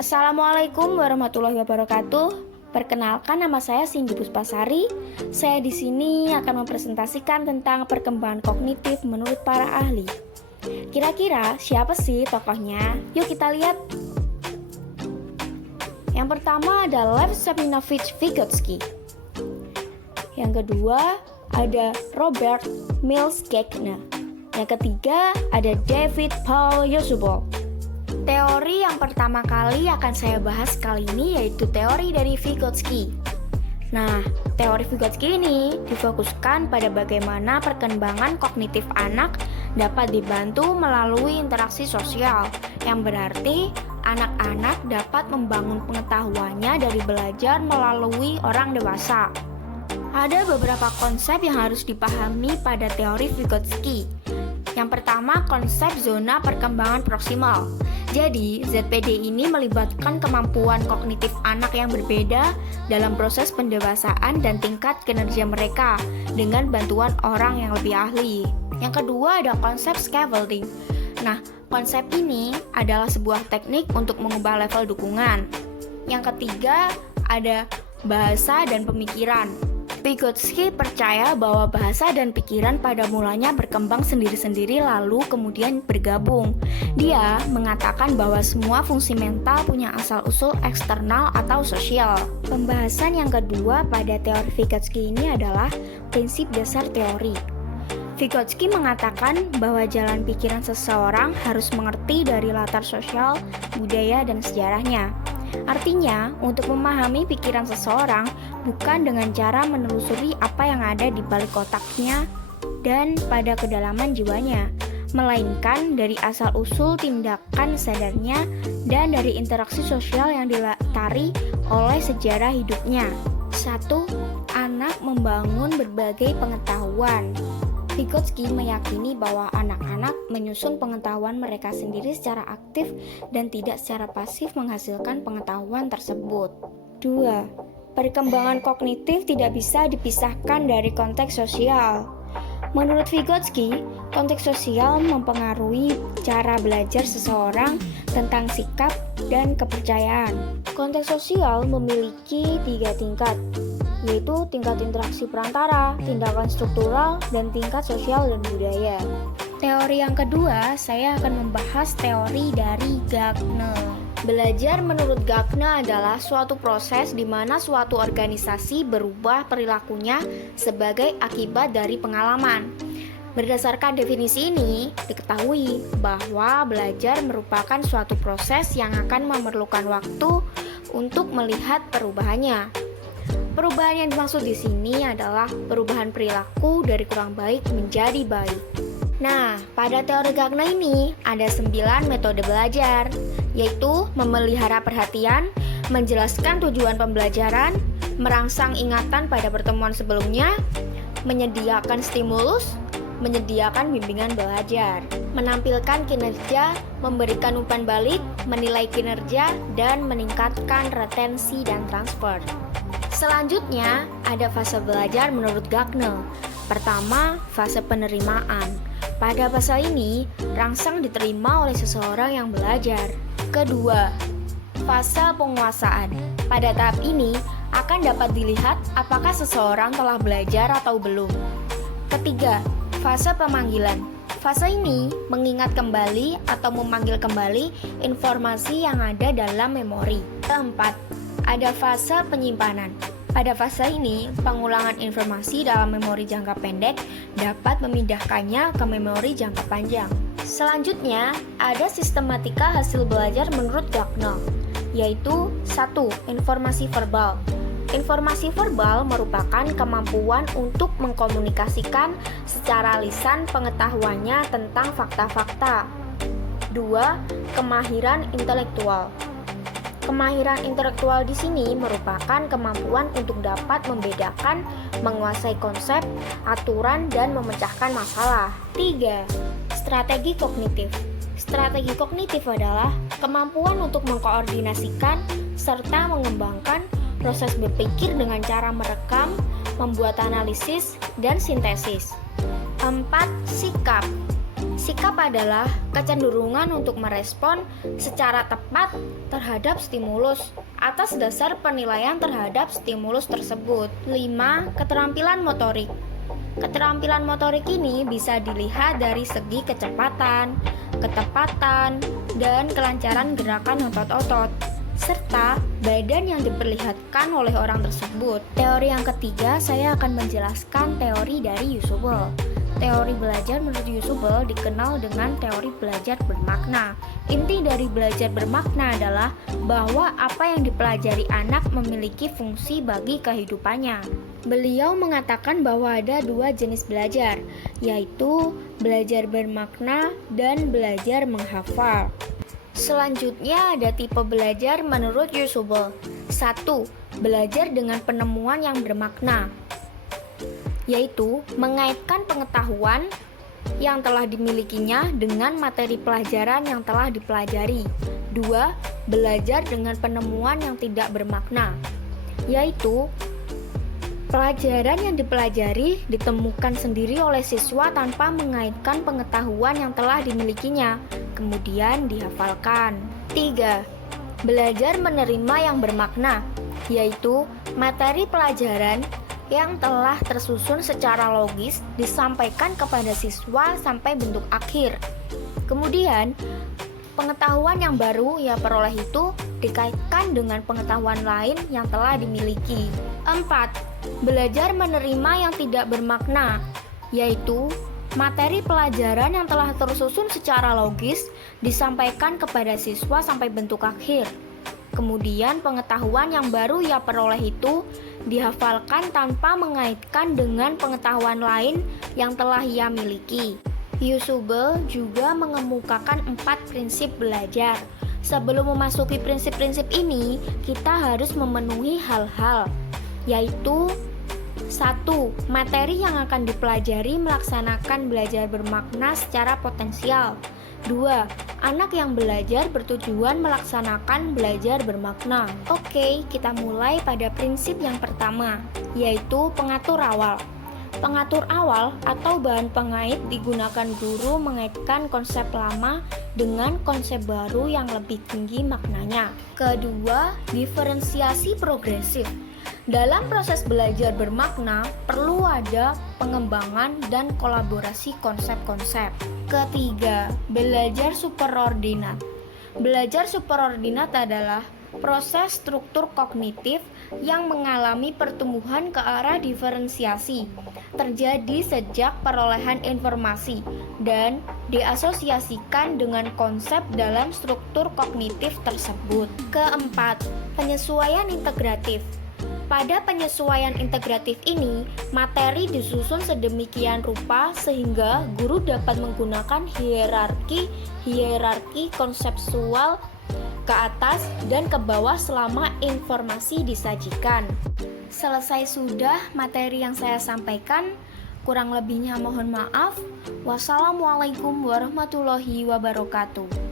Assalamualaikum warahmatullahi wabarakatuh. Perkenalkan, nama saya Cindy Puspasari. Saya di sini akan mempresentasikan tentang perkembangan kognitif menurut para ahli. Kira-kira siapa sih tokohnya? Yuk kita lihat. Yang pertama ada Lev Sabinovich Vygotsky. Yang kedua ada Robert Mills Gagner. Yang ketiga ada David Paul Yosubol. Teori yang pertama kali akan saya bahas kali ini yaitu teori dari Vygotsky. Nah, teori Vygotsky ini difokuskan pada bagaimana perkembangan kognitif anak dapat dibantu melalui interaksi sosial, yang berarti anak-anak dapat membangun pengetahuannya dari belajar melalui orang dewasa. Ada beberapa konsep yang harus dipahami pada teori Vygotsky. Yang pertama, konsep zona perkembangan proksimal. Jadi, ZPD ini melibatkan kemampuan kognitif anak yang berbeda dalam proses pendewasaan dan tingkat kinerja mereka dengan bantuan orang yang lebih ahli. Yang kedua ada konsep scaffolding. Nah, konsep ini adalah sebuah teknik untuk mengubah level dukungan. Yang ketiga ada bahasa dan pemikiran. Vygotsky percaya bahwa bahasa dan pikiran pada mulanya berkembang sendiri-sendiri lalu kemudian bergabung. Dia mengatakan bahwa semua fungsi mental punya asal-usul eksternal atau sosial. Pembahasan yang kedua pada teori Vygotsky ini adalah prinsip dasar teori. Vygotsky mengatakan bahwa jalan pikiran seseorang harus mengerti dari latar sosial, budaya, dan sejarahnya. Artinya, untuk memahami pikiran seseorang bukan dengan cara menelusuri apa yang ada di balik kotaknya dan pada kedalaman jiwanya, melainkan dari asal-usul tindakan sadarnya dan dari interaksi sosial yang dilatari oleh sejarah hidupnya. 1. Anak membangun berbagai pengetahuan. Vygotsky meyakini bahwa anak-anak menyusun pengetahuan mereka sendiri secara aktif dan tidak secara pasif menghasilkan pengetahuan tersebut. 2. Perkembangan kognitif tidak bisa dipisahkan dari konteks sosial. Menurut Vygotsky, konteks sosial mempengaruhi cara belajar seseorang tentang sikap dan kepercayaan. Konteks sosial memiliki 3 tingkat, yaitu tingkat interaksi perantara, tindakan struktural, dan tingkat sosial dan budaya. Teori yang kedua, saya akan membahas teori dari Gagner. Belajar menurut Gagner adalah suatu proses di mana suatu organisasi berubah perilakunya sebagai akibat dari pengalaman. Berdasarkan definisi ini, diketahui bahwa belajar merupakan suatu proses yang akan memerlukan waktu untuk melihat perubahannya. Perubahan yang dimaksud di sini adalah perubahan perilaku dari kurang baik menjadi baik. Nah, pada teori Gagner ini ada 9 metode belajar, yaitu memelihara perhatian, menjelaskan tujuan pembelajaran, merangsang ingatan pada pertemuan sebelumnya, menyediakan stimulus, menyediakan bimbingan belajar, menampilkan kinerja, memberikan umpan balik, menilai kinerja, dan meningkatkan retensi dan transfer. Selanjutnya, ada fase belajar menurut Gagner. Pertama, fase penerimaan. Pada fase ini, rangsang diterima oleh seseorang yang belajar. Kedua, fase penguasaan. Pada tahap ini, akan dapat dilihat apakah seseorang telah belajar atau belum. Ketiga, fase pemanggilan. Fase ini mengingat kembali atau memanggil kembali informasi yang ada dalam memori. Keempat, ada fase penyimpanan. Pada fase ini, pengulangan informasi dalam memori jangka pendek dapat memindahkannya ke memori jangka panjang. Selanjutnya, ada sistematika hasil belajar menurut Gagner, yaitu 1. Informasi verbal. Informasi verbal merupakan kemampuan untuk mengkomunikasikan secara lisan pengetahuannya tentang fakta-fakta. 2. Kemahiran intelektual. Kemahiran intelektual di sini merupakan kemampuan untuk dapat membedakan, menguasai konsep, aturan, dan memecahkan masalah. 3. Strategi kognitif. Strategi kognitif adalah kemampuan untuk mengkoordinasikan serta mengembangkan proses berpikir dengan cara merekam, membuat analisis, dan sintesis. 4. Sikap. Sikap adalah kecenderungan untuk merespon secara tepat terhadap stimulus atas dasar penilaian terhadap stimulus tersebut. 5. Keterampilan motorik. Keterampilan motorik ini bisa dilihat dari segi kecepatan, ketepatan, dan kelancaran gerakan otot-otot, serta badan yang diperlihatkan oleh orang tersebut. Teori yang ketiga, saya akan menjelaskan teori dari Usable. Teori belajar menurut Usable dikenal dengan teori belajar bermakna. Inti dari belajar bermakna adalah bahwa apa yang dipelajari anak memiliki fungsi bagi kehidupannya. Beliau mengatakan bahwa ada dua jenis belajar, yaitu belajar bermakna dan belajar menghafal. Selanjutnya ada tipe belajar menurut Usable. 1. Belajar dengan penemuan yang bermakna, yaitu mengaitkan pengetahuan yang telah dimilikinya dengan materi pelajaran yang telah dipelajari. 2. Belajar dengan penemuan yang tidak bermakna, yaitu pelajaran yang dipelajari ditemukan sendiri oleh siswa tanpa mengaitkan pengetahuan yang telah dimilikinya, kemudian dihafalkan. 3. Belajar menerima yang bermakna, yaitu materi pelajaran yang telah tersusun secara logis disampaikan kepada siswa sampai bentuk akhir. Kemudian, pengetahuan yang baru ia peroleh itu dikaitkan dengan pengetahuan lain yang telah dimiliki. 4. Belajar menerima yang tidak bermakna, yaitu materi pelajaran yang telah tersusun secara logis disampaikan kepada siswa sampai bentuk akhir. Kemudian pengetahuan yang baru ia peroleh itu dihafalkan tanpa mengaitkan dengan pengetahuan lain yang telah ia miliki. Usable juga mengemukakan 4 prinsip belajar. Sebelum memasuki prinsip-prinsip ini, kita harus memenuhi hal-hal, yaitu 1. Materi yang akan dipelajari melaksanakan belajar bermakna secara potensial. 2. Anak yang belajar bertujuan melaksanakan belajar bermakna. Oke, kita mulai pada prinsip yang pertama, yaitu pengatur awal. Pengatur awal atau bahan pengait digunakan guru mengaitkan konsep lama dengan konsep baru yang lebih tinggi maknanya. Kedua, diferensiasi progresif. Dalam proses belajar bermakna, perlu ada pengembangan dan kolaborasi konsep-konsep. Ketiga, belajar superordinat. Belajar superordinat adalah proses struktur kognitif yang mengalami pertumbuhan ke arah diferensiasi, terjadi sejak perolehan informasi dan diasosiasikan dengan konsep dalam struktur kognitif tersebut. Keempat, penyesuaian integratif. Pada penyesuaian integratif ini, materi disusun sedemikian rupa sehingga guru dapat menggunakan hierarki konseptual ke atas dan ke bawah selama informasi disajikan. Selesai sudah materi yang saya sampaikan. Kurang lebihnya mohon maaf. Wassalamualaikum warahmatullahi wabarakatuh.